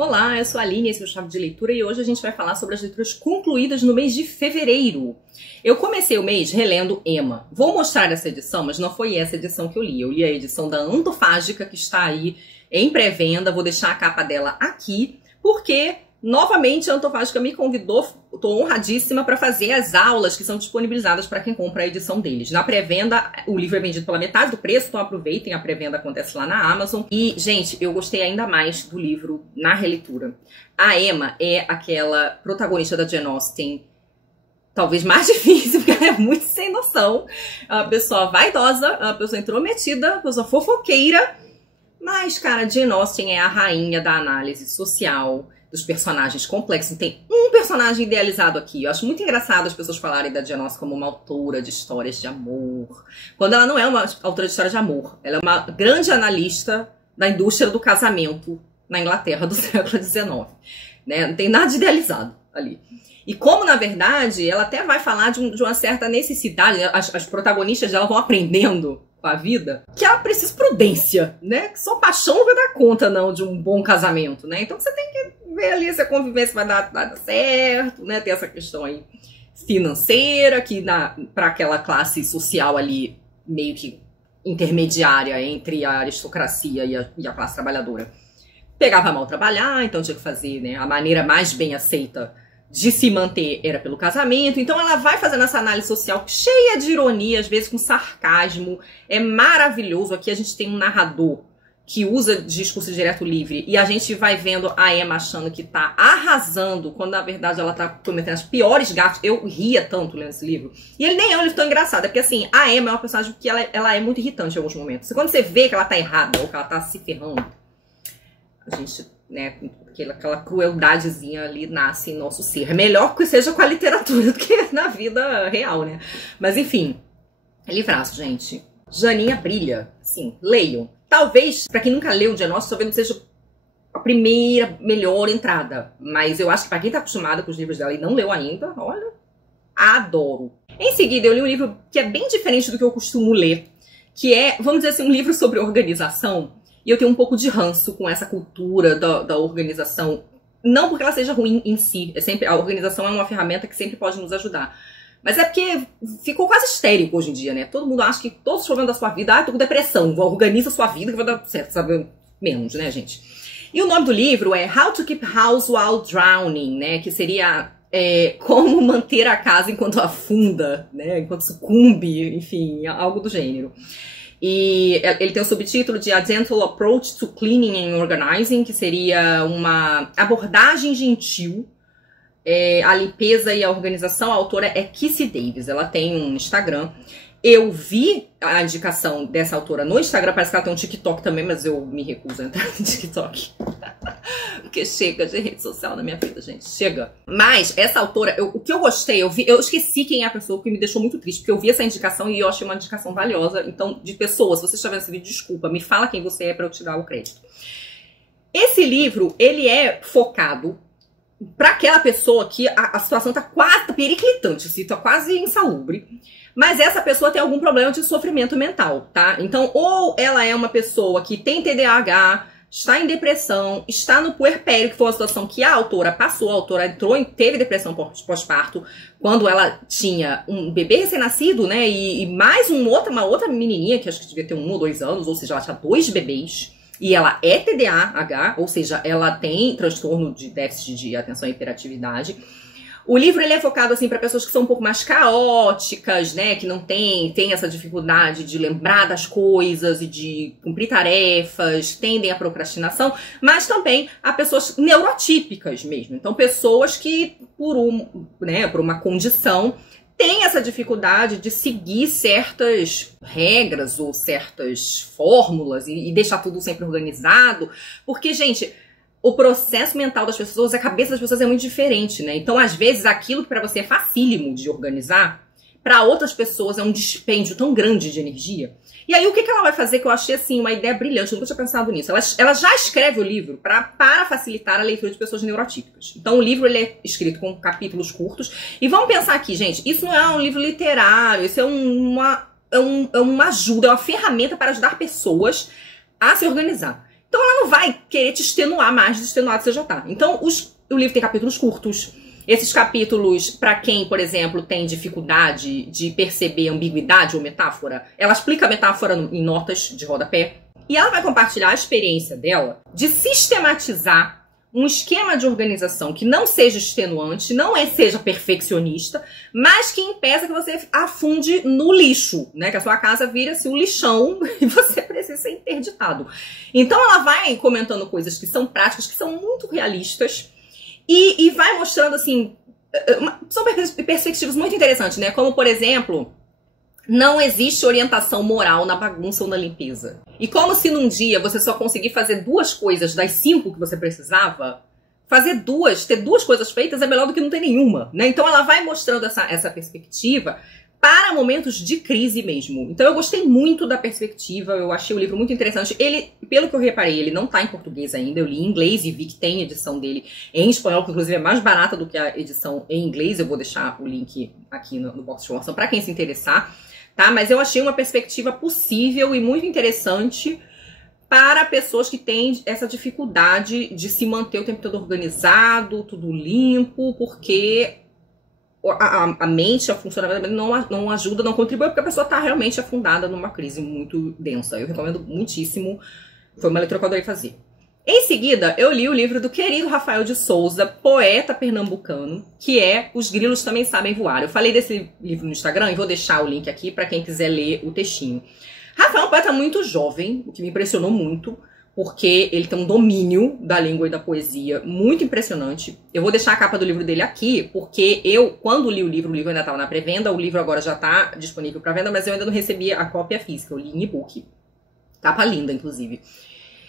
Olá, eu sou a Aline, esse é o Chave de Leitura e hoje a gente vai falar sobre as leituras concluídas no mês de fevereiro. Eu comecei o mês relendo Emma. Vou mostrar essa edição, mas não foi essa edição que eu li. Eu li a edição da Antofágica, que está aí em pré-venda. Vou deixar a capa dela aqui, porque novamente a Antofágica me convidou, estou honradíssima, para fazer as aulas que são disponibilizadas para quem compra a edição deles. Na pré-venda, o livro é vendido pela metade do preço, então aproveitem, a pré-venda acontece lá na Amazon. E, gente, eu gostei ainda mais do livro na releitura. A Emma é aquela protagonista da Jane Austen, talvez mais difícil, porque ela é muito sem noção. É uma pessoa vaidosa, é uma pessoa intrometida, uma pessoa fofoqueira. Mas, cara, Jane Austen é a rainha da análise social, dos personagens complexos. Tem um personagem idealizado aqui. Eu acho muito engraçado as pessoas falarem da Jane Austen como uma autora de histórias de amor, quando ela não é uma autora de histórias de amor. Ela é uma grande analista da indústria do casamento na Inglaterra do século XIX. Né? Não tem nada de idealizado ali. E como, na verdade, ela até vai falar de uma certa necessidade, né? As protagonistas dela vão aprendendo com a vida, que ela precisa de prudência, né? Que só paixão não vai dar conta, não, de um bom casamento, né? Então você tem que ver ali se a convivência vai dar certo, né? Tem essa questão aí financeira, que para aquela classe social ali, meio que intermediária entre a aristocracia e a classe trabalhadora, pegava mal trabalhar, então tinha que fazer, né, a maneira mais bem aceita de se manter era pelo casamento. Então ela vai fazendo essa análise social cheia de ironia, às vezes com sarcasmo. É maravilhoso. Aqui a gente tem um narrador que usa discurso direto livre e a gente vai vendo a Emma achando que tá arrasando, quando na verdade ela tá cometendo as piores gafes. Eu ria tanto lendo esse livro. E ele nem é um livro tão engraçado, é porque assim, a Emma é uma personagem que ela é muito irritante em alguns momentos. Quando você vê que ela tá errada ou que ela tá se ferrando, a gente, né, aquela crueldadezinha ali nasce em nosso ser. É melhor que seja com a literatura do que na vida real, né? Mas enfim, é livraço, gente. Janinha brilha. Assim, leiam. Talvez, pra quem nunca leu Jane Austen, talvez não seja a primeira melhor entrada. Mas eu acho que pra quem tá acostumado com os livros dela e não leu ainda, olha, adoro. Em seguida, eu li um livro que é bem diferente do que eu costumo ler, que é, vamos dizer assim, um livro sobre organização. E eu tenho um pouco de ranço com essa cultura da organização. Não porque ela seja ruim em si. A organização é uma ferramenta que sempre pode nos ajudar. Mas é porque ficou quase histérico hoje em dia, né? Todo mundo acha que todos os problemas da sua vida, tô com depressão, organiza a sua vida que vai dar certo, sabe? Menos, né, gente? E o nome do livro é How to Keep House While Drowning, né? Que seria como manter a casa enquanto afunda, né? Enquanto sucumbe, enfim, algo do gênero. E ele tem o subtítulo de A Gentle Approach to Cleaning and Organizing, que seria uma abordagem gentil à limpeza e à organização. A autora é Kissy Davis, ela tem um Instagram. Eu vi a indicação dessa autora no Instagram, parece que ela tem um TikTok também, mas eu me recuso a entrar no TikTok. Porque chega de rede social na minha vida, gente, chega. Mas essa autora, o que eu gostei, eu esqueci quem é a pessoa, que me deixou muito triste, porque eu vi essa indicação e eu achei uma indicação valiosa. Então, de pessoas, se você está vendo esse vídeo, desculpa, me fala quem você é para eu te dar o crédito. Esse livro, ele é focado para aquela pessoa que a situação tá quase periclitante, assim, tá quase insalubre. Mas essa pessoa tem algum problema de sofrimento mental, tá? Então, ou ela é uma pessoa que tem TDAH, está em depressão, está no puerpério, que foi uma situação que a autora passou. A autora teve depressão pós-parto quando ela tinha um bebê recém-nascido, né? E mais uma outra menininha, que acho que devia ter 1 ou 2 anos, ou seja, ela tinha 2 bebês. E ela é TDAH, ou seja, ela tem transtorno de déficit de atenção e hiperatividade. O livro, ele é focado assim para pessoas que são um pouco mais caóticas, né, que não tem essa dificuldade de lembrar das coisas e de cumprir tarefas, tendem à procrastinação, mas também a pessoas neurotípicas mesmo. Então, pessoas que por uma condição têm essa dificuldade de seguir certas regras ou certas fórmulas e deixar tudo sempre organizado, porque, gente, o processo mental das pessoas, a cabeça das pessoas é muito diferente, né? Então, às vezes, aquilo que pra você é facílimo de organizar, pra outras pessoas é um dispêndio tão grande de energia. E aí, o que ela vai fazer, que eu achei, assim, uma ideia brilhante, eu nunca tinha pensado nisso. Ela já escreve o livro para facilitar a leitura de pessoas neurotípicas. Então, o livro, ele é escrito com capítulos curtos. E vamos pensar aqui, gente, isso não é um livro literário, isso é uma ajuda, é uma ferramenta para ajudar pessoas a se organizar. Então ela não vai querer te extenuar mais de extenuado que você já tá. Então o livro tem capítulos curtos. Esses capítulos, para quem, por exemplo, tem dificuldade de perceber ambiguidade ou metáfora, ela explica a metáfora em notas de rodapé. E ela vai compartilhar a experiência dela de sistematizar um esquema de organização que não seja extenuante, seja perfeccionista, mas que impeça que você afunde no lixo, né? Que a sua casa vira-se um lixão e você precisa ser interditado. Então ela vai comentando coisas que são práticas, que são muito realistas, e vai mostrando, assim, são perspectivas muito interessantes, né? Como, por exemplo, não existe orientação moral na bagunça ou na limpeza. E como se num dia você só conseguir fazer 2 coisas das 5 que você precisava, ter 2 coisas feitas é melhor do que não ter nenhuma, né? Então ela vai mostrando essa perspectiva para momentos de crise mesmo. Então eu gostei muito da perspectiva, eu achei o livro muito interessante. Ele, pelo que eu reparei, ele não tá em português ainda, eu li em inglês e vi que tem edição dele em espanhol, que inclusive é mais barata do que a edição em inglês. Eu vou deixar o link aqui no box de informação para quem se interessar, tá? Mas eu achei uma perspectiva possível e muito interessante para pessoas que têm essa dificuldade de se manter o tempo todo organizado, tudo limpo, porque a mente, a funcionamento não ajuda, não contribui, porque a pessoa está realmente afundada numa crise muito densa. Eu recomendo muitíssimo, foi uma leitura que eu adorei fazer. Em seguida, eu li o livro do querido Rafael de Souza, poeta pernambucano, que é Os Grilos Também Sabem Voar. Eu falei desse livro no Instagram e vou deixar o link aqui para quem quiser ler o textinho. Rafael é um poeta muito jovem, o que me impressionou muito, porque ele tem um domínio da língua e da poesia muito impressionante. Eu vou deixar a capa do livro dele aqui, porque eu, quando li o livro ainda estava na pré-venda, o livro agora já está disponível para venda, mas eu ainda não recebi a cópia física, eu li em e-book. Capa linda, inclusive.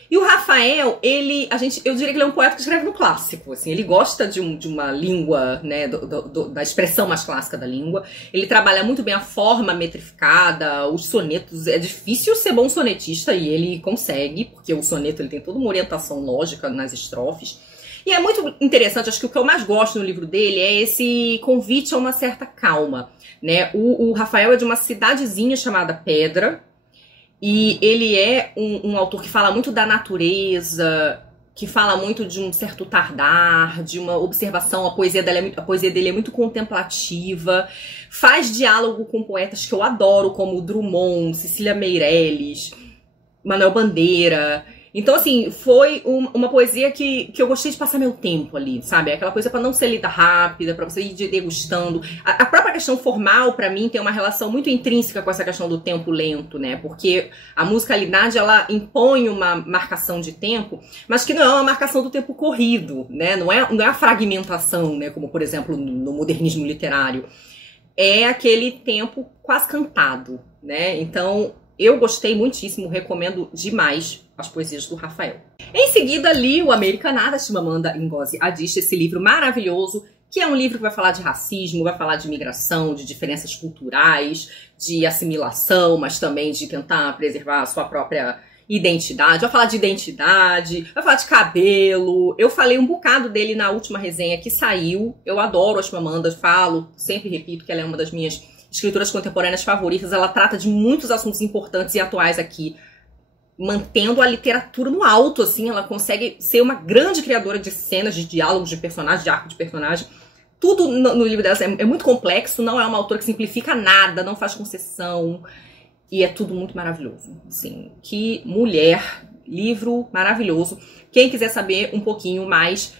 E o Rafael, eu diria que ele é um poeta que escreve no clássico, assim, ele gosta de uma língua, né, da expressão mais clássica da língua. Ele trabalha muito bem a forma metrificada, os sonetos. É difícil ser bom sonetista e ele consegue, porque o soneto ele tem toda uma orientação lógica nas estrofes. E é muito interessante, acho que o que eu mais gosto no livro dele é esse convite a uma certa calma, né? O Rafael é de uma cidadezinha chamada Pedra, e ele é um autor que fala muito da natureza, que fala muito de um certo tardar, de uma observação. A poesia dele é muito contemplativa, faz diálogo com poetas que eu adoro, como Drummond, Cecília Meirelles, Manuel Bandeira. Então, assim, foi uma poesia que eu gostei de passar meu tempo ali, sabe? Aquela coisa pra não ser lida rápida, pra você ir degustando. A própria questão formal, pra mim, tem uma relação muito intrínseca com essa questão do tempo lento, né? Porque a musicalidade, ela impõe uma marcação de tempo, mas que não é uma marcação do tempo corrido, né? Não é a fragmentação, né? Como, por exemplo, no modernismo literário. É aquele tempo quase cantado, né? Então, eu gostei muitíssimo, recomendo demais as poesias do Rafael. Em seguida, li o Americanada, Chimamanda Ngozi Adichie, esse livro maravilhoso, que é um livro que vai falar de racismo, vai falar de migração, de diferenças culturais, de assimilação, mas também de tentar preservar a sua própria identidade. Vai falar de identidade, vai falar de cabelo. Eu falei um bocado dele na última resenha que saiu. Eu adoro a Chimamanda, sempre repito que ela é uma das minhas escritoras contemporâneas favoritas. Ela trata de muitos assuntos importantes e atuais aqui, mantendo a literatura no alto, assim. Ela consegue ser uma grande criadora de cenas, de diálogos, de personagens, de arco de personagem. Tudo no livro dela é muito complexo, não é uma autora que simplifica nada, não faz concessão, e é tudo muito maravilhoso. Assim, que mulher, livro maravilhoso. Quem quiser saber um pouquinho mais,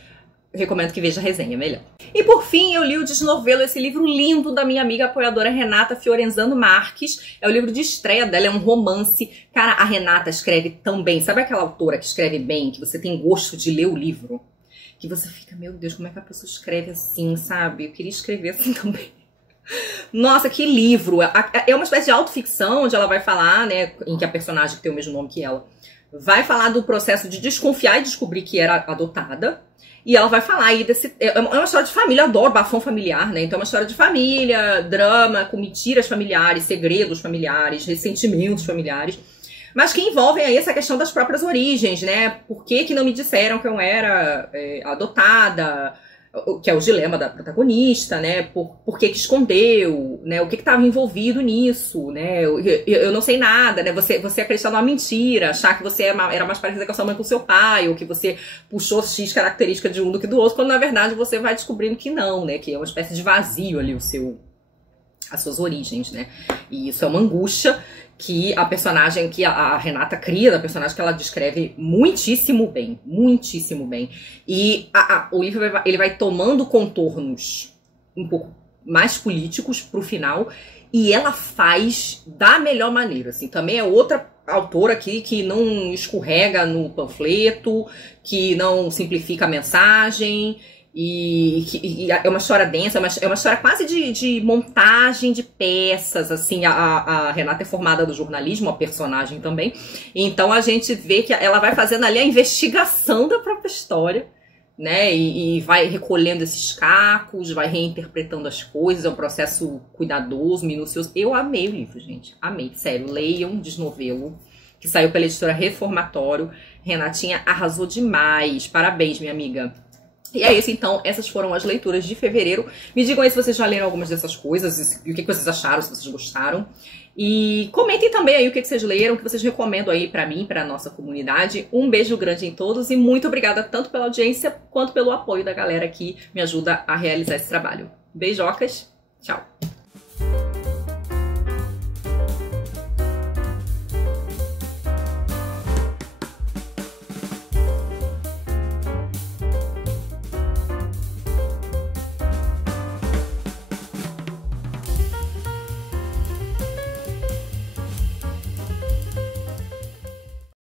recomendo que veja a resenha, melhor. E por fim, eu li o Desnovelo, esse livro lindo da minha amiga apoiadora Renata Fiorenzano Marques. É o livro de estreia dela, é um romance. Cara, a Renata escreve tão bem. Sabe aquela autora que escreve bem, que você tem gosto de ler o livro? Que você fica, meu Deus, como é que a pessoa escreve assim, sabe? Eu queria escrever assim também. Nossa, que livro! É uma espécie de autoficção, onde ela vai falar, né, em que a personagem que tem o mesmo nome que ela vai falar do processo de desconfiar e descobrir que era adotada. E ela vai falar aí desse... É uma história de família, eu adoro bafão familiar, né? Então é uma história de família, drama, com mentiras familiares, segredos familiares, ressentimentos familiares. Mas que envolvem aí essa questão das próprias origens, né? Por que não me disseram que eu era adotada? que é o dilema da protagonista, né? Por que escondeu, né? O que estava envolvido nisso, né? Eu não sei nada, né? Você acreditar numa mentira, achar que você era mais parecida com a sua mãe que com o seu pai, ou que você puxou X característica de um do que do outro, quando na verdade você vai descobrindo que não, né? Que é uma espécie de vazio ali as suas origens, né? E isso é uma angústia que a personagem, que a Renata cria, da personagem que ela descreve muitíssimo bem, muitíssimo bem. E o livro ele vai tomando contornos um pouco mais políticos pro final, e ela faz da melhor maneira, assim. Também é outra autora aqui que não escorrega no panfleto, que não simplifica a mensagem, e é uma história densa, é uma história quase de montagem de peças, assim. A Renata é formada do jornalismo, a personagem também, então a gente vê que ela vai fazendo ali a investigação da própria história, né, e vai recolhendo esses cacos, vai reinterpretando as coisas, é um processo cuidadoso, minucioso. Eu amei o livro, gente, amei, sério, leiam Desnovelo, que saiu pela editora Reformatório. Renatinha arrasou demais, parabéns, minha amiga. E é isso, então, essas foram as leituras de fevereiro. Me digam aí se vocês já leram algumas dessas coisas, e o que vocês acharam, se vocês gostaram. E comentem também aí o que vocês leram, o que vocês recomendam aí pra mim, pra nossa comunidade. Um beijo grande em todos e muito obrigada tanto pela audiência quanto pelo apoio da galera que me ajuda a realizar esse trabalho. Beijocas, tchau!